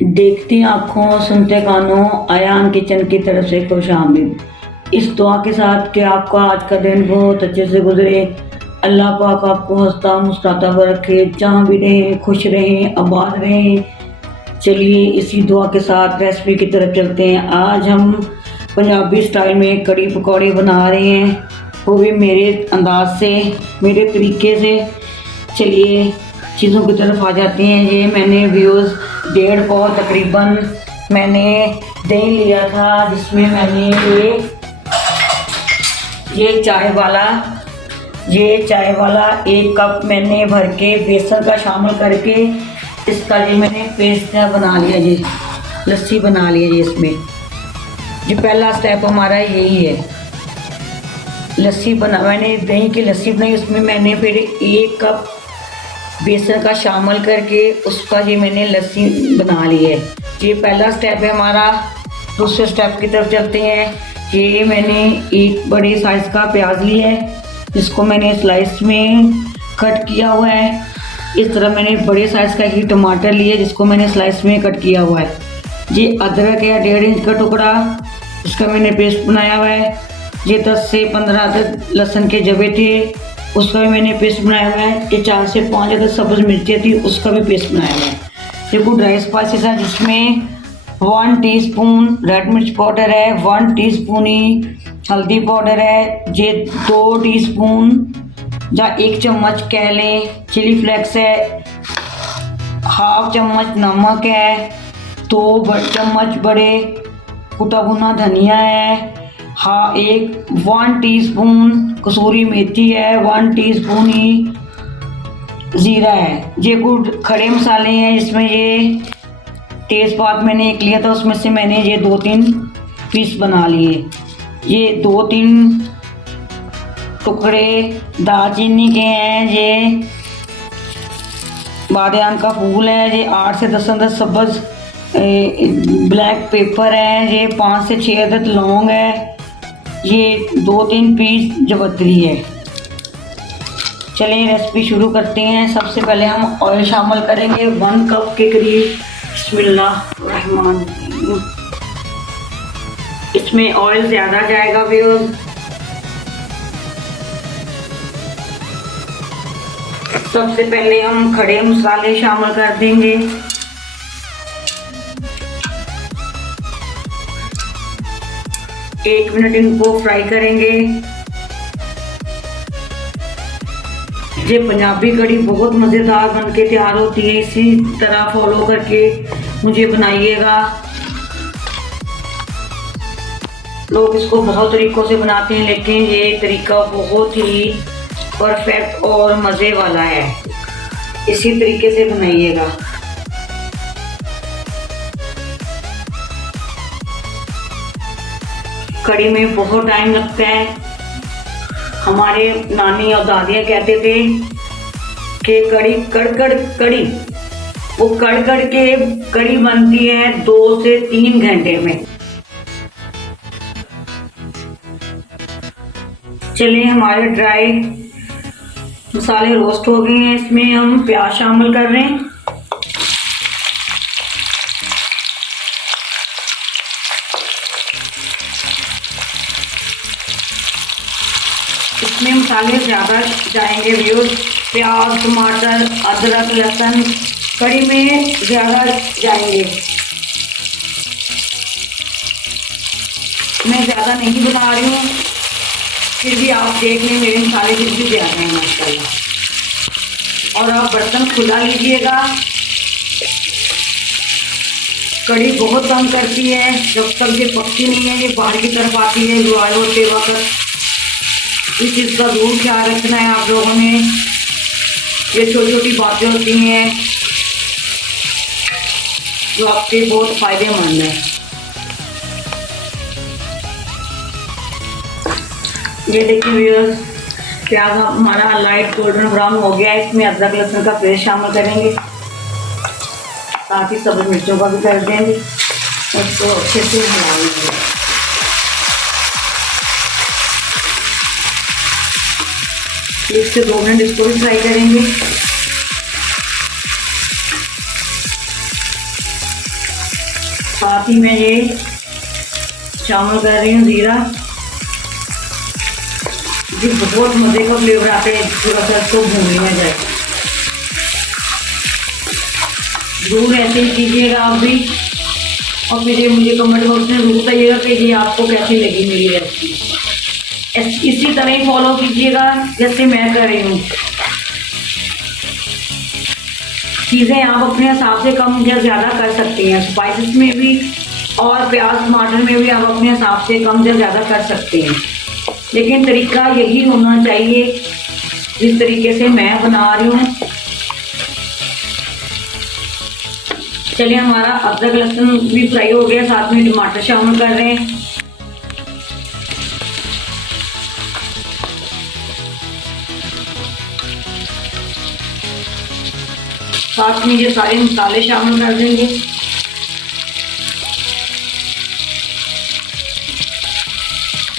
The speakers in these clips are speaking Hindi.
देखती आंखों सुनते कानों अयान किचन की तरफ से खुशामदीद। इस दुआ के साथ कि आपका आज का दिन बहुत अच्छे से गुजरे। अल्लाह पाक आपको हंसता मुस्कुराता हुआ रखे, जहाँ भी रहें खुश रहें आबाद रहें। चलिए इसी दुआ के साथ रेसिपी की तरफ चलते हैं। आज हम पंजाबी स्टाइल में कड़ी पकौड़े बना रहे हैं, वो भी मेरे अंदाज से, मेरे तरीके से। चलिए चीज़ों की तरफ आ जाते हैं। ये मैंने व्यूज़ 1.5 पाव तकरीबन मैंने दही लिया था, जिसमें मैंने ये चाय वाला 1 कप मैंने भर के बेसन का शामिल करके इसका ये मैंने पेस्ट बना लिया, ये लस्सी बना लिया। ये इसमें ये पहला स्टेप हमारा यही है, लस्सी बना। मैंने दही की लस्सी बनाई, उसमें मैंने फिर 1 कप बेसन का शामिल करके उसका ये मैंने लस्सी बना ली है। ये पहला स्टेप है हमारा। दूसरे स्टेप की तरफ चलते हैं। ये मैंने एक बड़े साइज़ का प्याज लिया है, जिसको मैंने स्लाइस में कट किया हुआ है। इस तरह मैंने बड़े साइज़ का एक टमाटर लिया, जिसको मैंने स्लाइस में कट किया हुआ है। ये अदरक है 1.5 इंच का टुकड़ा, जिसका मैंने पेस्ट बनाया हुआ है। ये 10 से 15 अदद लहसुन के जवे थे, उसका भी मैंने पेस्ट बनाया हुआ है। ये 4 से 5 अदद सब्ज़ मिर्चें थी, उसका भी पेस्ट बनाया हुआ है। ये कुछ ड्राई स्पाइसेस है, जिसमें 1 टीस्पून रेड मिर्च पाउडर है, 1 टीस्पून ही हल्दी पाउडर है, ये 2 टीस्पून या 1 चम्मच कह लें चिली फ्लेक्स है, 1/2 चम्मच नमक है, 2 चम्मच बड़े कुटा भुना धनिया है, 1 टीस्पून कसूरी मेथी है, 1 टीस्पून ही ज़ीरा है। ये कुछ खड़े मसाले हैं, इसमें ये तेज़पात मैंने 1 लिया था, उसमें से मैंने ये 2-3 पीस बना लिए। ये 2-3 टुकड़े दालचीनी के हैं, ये बादीयान का फूल है, ये 8 से 10 अदद सब्ज़ ब्लैक पेपर है, ये 5 से 6 अदद लौंग है, ये 2-3 पीस जवतरी है। चलिए रेसिपी शुरू करते हैं। सबसे पहले हम ऑयल शामिल करेंगे 1 कप के करीब। बिस्मिल्लाहिर्रहमानिर्रहीम। इसमें ऑयल ज़्यादा जाएगा व्यूअर्स। सबसे पहले हम खड़े मसाले शामिल कर देंगे। एक मिनट इनको फ्राई करेंगे। ये पंजाबी कड़ी बहुत मज़ेदार बनके तैयार होती है, इसी तरह फॉलो करके मुझे बनाइएगा। लोग इसको बहुत तरीक़ों से बनाते हैं, लेकिन ये तरीका बहुत ही परफेक्ट और मज़े वाला है। इसी तरीके से बनाइएगा। कड़ी में बहुत टाइम लगता है। हमारे नानी और दादियाँ कहते थे कि कड़ी कड़ कड़ी, वो कड़ के कड़ी बनती है 2 से 3 घंटे में। चलिए हमारे ड्राई मसाले रोस्ट हो गए हैं। इसमें हम प्याज शामिल कर रहे हैं। इसमें मसाले ज़्यादा जाएंगे व्यूअर्स। प्याज टमाटर अदरक लहसुन कड़ी में ज़्यादा जाएंगे। मैं ज़्यादा नहीं बना रही हूँ, फिर भी आप देख लें मेरे मसाले फिर भी ज़्यादा हैं माशाल्लाह। और आप बर्तन खुला लीजिएगा। कड़ी बहुत तंग करती है, जब तक ये पकती नहीं है, ये बाहर की तरफ आती है बॉयल होते वक्त। इस चीज़ का जरूर ख्याल रखना है आप लोगों ने। ये छोटी छोटी बातें होती हैं जो आपके बहुत फ़ायदेमंद है। ये देखिए व्यूअर्स, प्याज हमारा लाइट गोल्डन ब्राउन हो गया है। इसमें अदरक लहसुन का पेस्ट शामिल करेंगे, साथ ही सब्ज़ मिर्चों का भी कर देंगे। इसको अच्छे से हिला लेंगे। 1 से 2 मिनट इसको भी फ्राई करेंगे। साथ ही मैं ये शामिल कर रही हूँ जीरा। जी बहुत मज़े का फ्लेवर आते हैं, थोड़ा सा इसको भून लिया जाए। जरूर ऐसे ही कीजिएगा आप भी, और फिर ये मुझे कमेंट बॉक्स में जरूर बताइएगा कि ये आपको कैसी लगी मेरी रेसिपी। इसी तरह ही फॉलो कीजिएगा जैसे मैं कर रही हूँ। चीज़ें आप अपने हिसाब से कम या ज़्यादा कर सकते हैं, स्पाइसेस में भी और प्याज टमाटर में भी आप अपने हिसाब से कम या ज़्यादा कर सकते हैं, लेकिन तरीका यही होना चाहिए जिस तरीके से मैं बना रही हूँ। चलिए हमारा अदरक लहसुन भी फ्राई हो गया, साथ में टमाटर शामिल कर रहे हैं। साथ में ये सारे मसाले शामिल कर देंगे।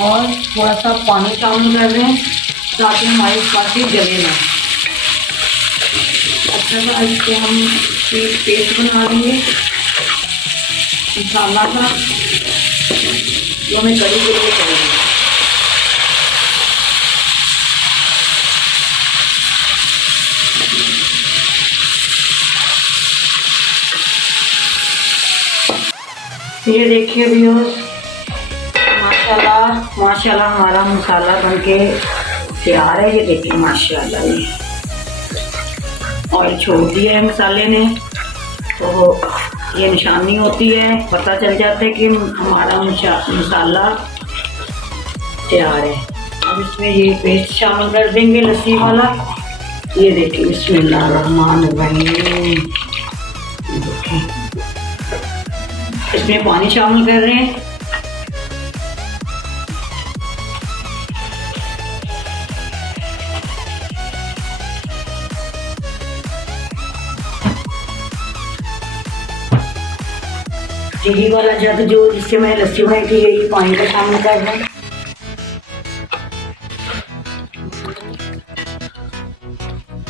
और थोड़ा सा पानी शामिल कर रहे हैं ताकि हमारी स्पाइसी जले ना। अच्छा सा इसको हम पेस्ट बना लेंगे मसाला का, जो हमें कड़ी के लिए चाहिए। ये देखिए व्यूअर्स, माशाल्लाह माशाल्लाह हमारा मसाला बनके तैयार है। ये देखिए माशाल्लाह, ये ऑयल छोड़ दिया है मसाले ने, तो ये निशानी होती है, पता चल जाता है कि हमारा मसाला तैयार है। अब इसमें ये पेस्ट शामिल कर देंगे लस्सी वाला। ये देखिए बिस्मिल्लाहिर्रहमानिर्रहीम। देखिए इसमें पानी शामिल कर रहे हैं। यही वाला जग जो जिससे मैंने लस्सी बनाई थी, यही पानी का शामिल कर रहे हैं।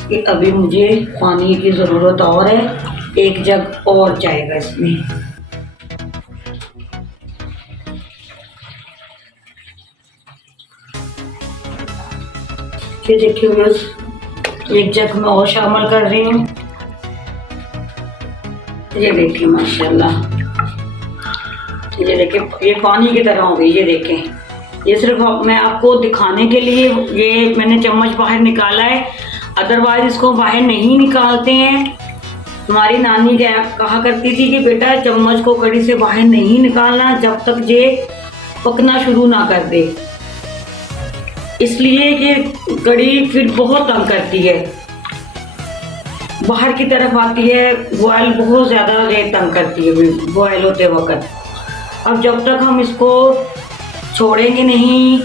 कि अभी मुझे पानी की ज़रूरत और है, एक जग और जाएगा इसमें। ये देखिए बस एक जग में और शामिल कर रही हूँ। ये देखिए माशाल्लाह, ये देखिए ये पानी की तरह हो गई। ये देखें, ये सिर्फ मैं आपको दिखाने के लिए ये मैंने चम्मच बाहर निकाला है, अदरवाइज इसको बाहर नहीं निकालते हैं। हमारी नानी कहा करती थी कि बेटा चम्मच को कड़ी से बाहर नहीं निकालना जब तक ये पकना शुरू ना कर दे, इसलिए कि कड़ी फिर बहुत तंग करती है, बाहर की तरफ आती है, बॉयल बहुत ज़्यादा तंग करती है बॉयल होते वक्त। अब जब तक हम इसको छोड़ेंगे नहीं,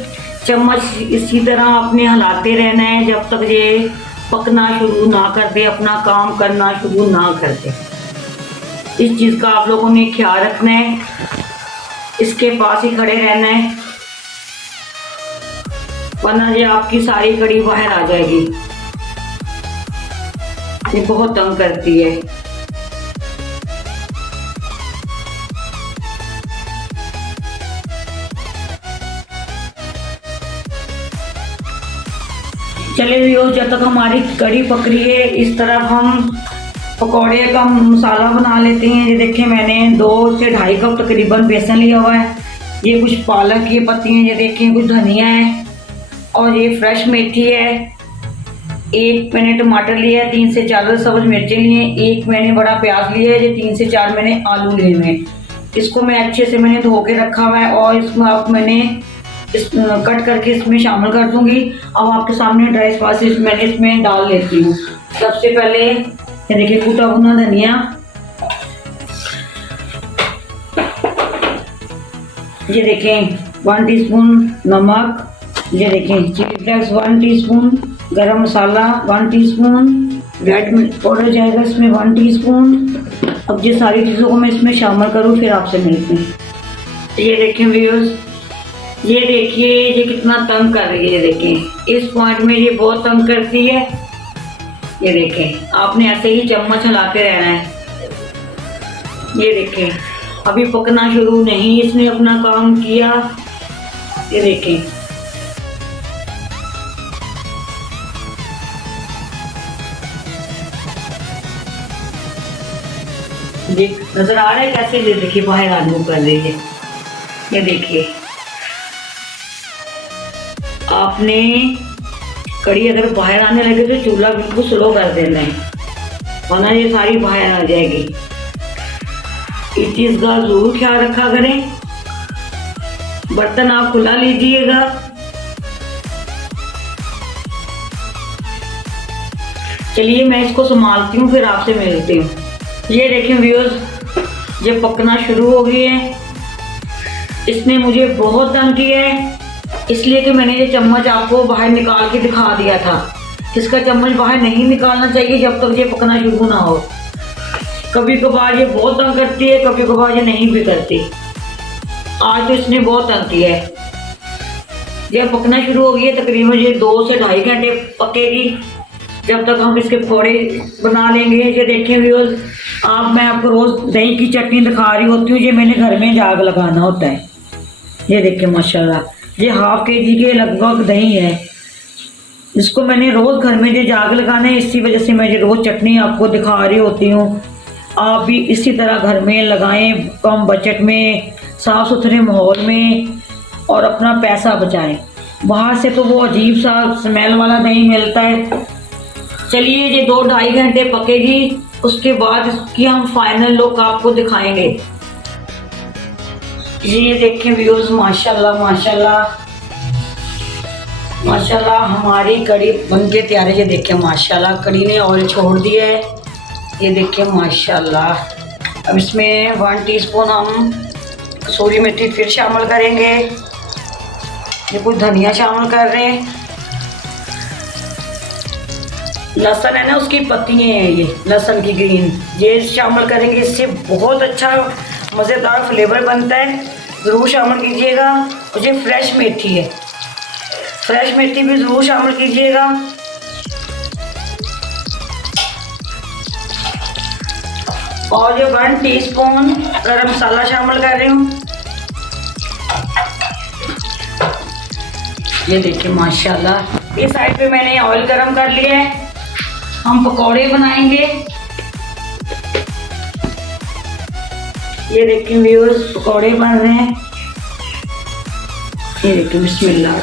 चम्मच इसी तरह अपने हिलाते रहना है जब तक ये पकना शुरू ना कर दे, अपना काम करना शुरू ना कर दे। इस चीज़ का आप लोगों ने ख्याल रखना है, इसके पास ही खड़े रहना है, वरना ये आपकी सारी कड़ी बाहर आ जाएगी। ये बहुत तंग करती है। चलिए व्यूअर्स, जब तक हमारी कड़ी पक रही है, इस तरफ हम पकौड़े का मसाला बना लेते हैं। ये देखिए मैंने 2 से 2.5 कप तकरीबन बेसन लिया हुआ है। ये कुछ पालक की पत्ती हैं, ये देखिए कुछ धनिया है, और ये फ्रेश मेथी है। 1 मैंने टमाटर लिया है, 3 से 4 सब्ज मिर्चें लिए, 1 मैंने बड़ा प्याज लिया है, ये 3 से 4 मैंने आलू लिए हुए हैं। इसको मैं अच्छे से मैंने धो के रखा हुआ है, और इसमें अब मैंने कट करके इसमें शामिल कर दूंगी। अब आपके सामने ड्राई स्पाइसेस मैंने इसमें डाल लेती हूँ। सबसे पहले ये देखिए कूटा भुना धनिया, ये देखें 1 टीस्पून नमक, ये देखें चिली फ्लेक्स 1 टीस्पून, गरम मसाला 1 टीस्पून, रेड मिर्च पाउडर जाएगा इसमें 1 टीस्पून। अब ये सारी चीज़ों को मैं इसमें शामिल करूँ, फिर आपसे मिलते हैं। ये देखें व्यूअर्स, ये देखिए ये कितना तंग कर रही है। ये देखें इस पॉइंट में ये बहुत तंग करती है। ये देखें आपने ऐसे ही चम्मच हिलाते रहना है। ये देखें अभी पकना शुरू नहीं, इसने अपना काम किया। ये देखें, देख नजर आ रहा है कैसे? ये देखिए बाहर आलू कर रही है। ये देखिए, आपने कड़ी अगर बाहर आने लगे तो चूल्हा बिल्कुल स्लो कर देना है, वरना ये सारी बाहर आ जाएगी। इस चीज का जरूर ख्याल रखा करें। बर्तन आप खुला लीजिएगा। चलिए मैं इसको संभालती हूँ, फिर आपसे मिलती हूँ। ये देखें व्यूअर्स, ये पकना शुरू हो गई है। इसने मुझे बहुत तंग किया है, इसलिए कि मैंने ये चम्मच आपको बाहर निकाल के दिखा दिया था। इसका चम्मच बाहर नहीं निकालना चाहिए जब तक ये पकना शुरू ना हो। कभी कभार ये बहुत तंग करती है, कभी कभार ये नहीं भी करती। आज तो इसने बहुत तंग किया है। ये पकना शुरू हो गई है, तकरीबन ये 2 से 2.5 घंटे पकेगी, जब तक हम इसके पकौड़े बना लेंगे। ये देखें व्यूअर्स, मैं आपको रोज़ दही की चटनी दिखा रही होती हूँ, ये मैंने घर में जाग लगाना होता है। ये देखें माशाल्लाह, ये ½ kg के लगभग दही है, इसको मैंने रोज़ घर में ये जाग लगाना है। इसी वजह से मैं ये रोज़ चटनी आपको दिखा रही होती हूँ। आप भी इसी तरह घर में लगाएं, कम बजट में, साफ़ सुथरे माहौल में, और अपना पैसा बचाएं। बाहर से तो वो अजीब सा स्मेल वाला दही मिलता है। चलिए ये 2-2.5 घंटे पकेगी, उसके बाद इसकी हम फाइनल लुक आपको दिखाएंगे। ये देखें व्यूअर्स, माशाल्लाह माशाल्लाह माशाल्लाह हमारी कड़ी बनके तैयार है। ये देखें माशाल्लाह, कड़ी ने ऑयल छोड़ दिया है। ये देखें माशाल्लाह। अब इसमें 1 टीस्पून हम कसूरी मेथी फिर शामिल करेंगे। ये कुछ धनिया शामिल कर रहे हैं। लहसुन है ना, उसकी पत्तियाँ हैं, ये लहसुन की ग्रीन, ये शामिल करेंगे। इससे बहुत अच्छा मज़ेदार फ्लेवर बनता है, ज़रूर शामिल कीजिएगा। और ये फ्रेश मेथी है, फ्रेश मेथी भी ज़रूर शामिल कीजिएगा। और ये 1 टीस्पून गरम मसाला शामिल कर रही हूँ। ये देखिए माशाल्लाह, इस साइड पे मैंने ऑयल गरम कर लिया है। हम पकौड़े बनाएंगे। ये देखिए व्यूअर्स, पकौड़े बन रहे हैं। ये देखिए बिस्मिल्लाह।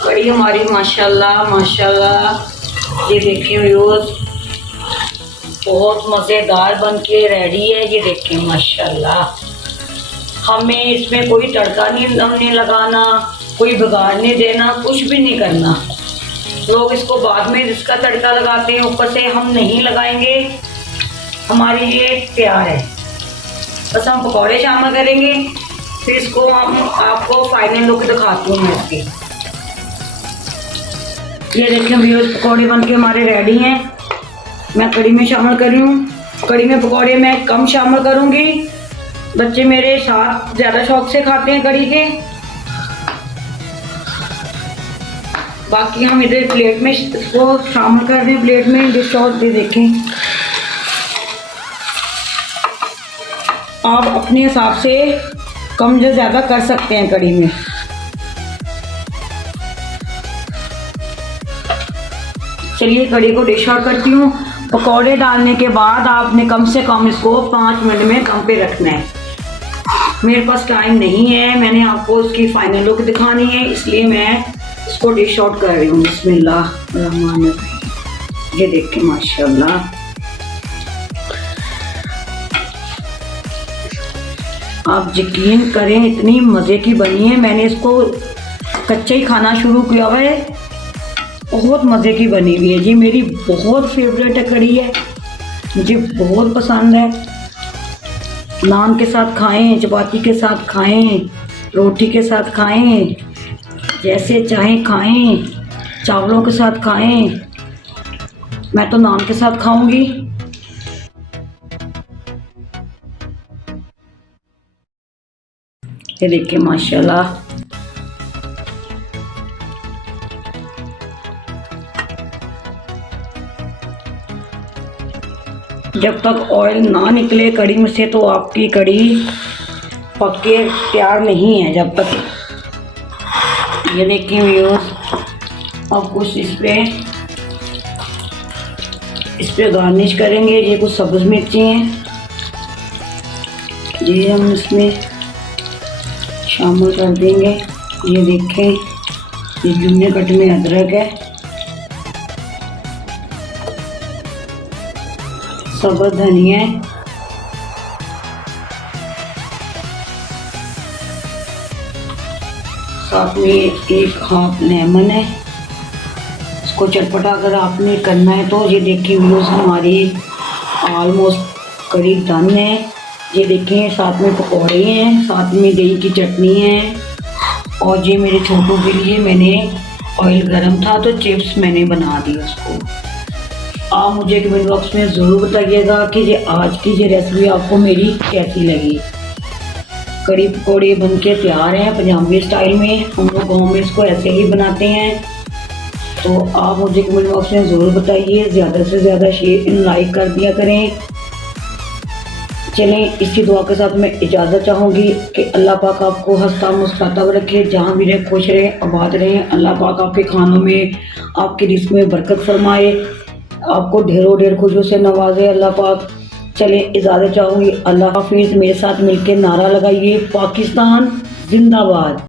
कड़ी हमारी माशाल्लाह माशाल्लाह, ये देखें व्यूअर्स, बहुत मज़ेदार बनके रेडी है। ये देखें माशाल्लाह, हमें इसमें कोई तड़का नहीं लगाना, कोई बिगाड़ने देना, कुछ भी नहीं करना। लोग इसको बाद में इसका तड़का लगाते हैं, ऊपर से हम नहीं लगाएंगे। हमारी ये तैयार है, बस हम पकौड़े शामिल करेंगे, फिर इसको हम आपको फाइनल लुक दिखाती हूँ मैं इसकी। ये देखें व्यूअर्स, पकौड़े बनके हमारे रेडी हैं। मैं कड़ी में शामिल कर रही हूँ। कड़ी में पकौड़े मैं कम शामिल करूँगी, बच्चे मेरे साथ ज़्यादा शौक से खाते हैं कड़ी के। बाकी हम इधर प्लेट में इसको शामिल कर रहे हैं, प्लेट में डिश आउट पे। देखें, आप अपने हिसाब से कम या ज़्यादा कर सकते हैं कड़ी में। चलिए कड़ी को डिश आउट करती हूँ। पकौड़े डालने के बाद आपने कम से कम इसको 5 मिनट में कम पे रखना है। मेरे पास टाइम नहीं है, मैंने आपको उसकी फाइनल लुक दिखानी है, इसलिए मैं इसको डिश आउट कर रही हूँ। बिस्मिल्लाहिर्रहमानिर्रहीम। ये देखें माशाल्लाह, आप यकीन करें इतनी मज़े की बनी है। मैंने इसको कच्चा ही खाना शुरू किया हुआ है, बहुत मज़े की बनी हुई है। ये मेरी बहुत फेवरेट है कड़ी है, मुझे बहुत पसंद है। नान के साथ खाएं, चपाती के साथ खाएं, रोटी के साथ खाएं, जैसे चाहें खाएं। चावलों के साथ खाएं, मैं तो नान के साथ खाऊंगी। ये देखिए माशाल्लाह। जब तक ऑयल ना निकले कड़ी में से तो आपकी कड़ी पक के तैयार नहीं है। जब तक ये देखिए व्यूअर्स, अब कुछ इस पे गार्निश करेंगे। ये कुछ सब्ज़ मिर्ची हैं, ये हम इसमें शामिल कर देंगे। ये देखें, ये जुमने कट में अदरक है, सब्ज़ धनिया है, साथ में एक हाफ लेमन है। इसको चटपटा अगर आपने करना है तो ये देखिए व्यूअर्स, हमारी ऑलमोस्ट कड़ी डन है। ये देखें, साथ में पकौड़े हैं, साथ में दही की चटनी है, और ये मेरे छोटों के लिए मैंने ऑयल गरम था तो चिप्स मैंने बना दी उसको। आप मुझे कमेंट बॉक्स में ज़रूर बताइएगा कि ये आज की ये रेसिपी आपको मेरी कैसी लगी। कड़ी पकौड़े बनके तैयार हैं पंजाबी स्टाइल में। हम लोग गाँव में इसको ऐसे ही बनाते हैं। तो आप मुझे कमेंट बॉक्स में ज़रूर बताइए, ज़्यादा से ज़्यादा शेयर लाइक कर दिया करें। चलें, इसी दुआ के साथ मैं इजाज़त चाहूँगी कि अल्लाह पाक आपको हंसता मुस्कुराता रखे, जहाँ भी रहे खुश रहे, आबाद रहें। अल्लाह पाक आपके खानों में, आपके रिस्क में बरकत फरमाए, आपको ढेरों ढेर खुशियों से नवाजे अल्लाह पाक। चलें, इजाज़त चाहूँगी। अल्लाह हाफिज़। मेरे साथ मिलकर नारा लगाइए, पाकिस्तान जिंदाबाद।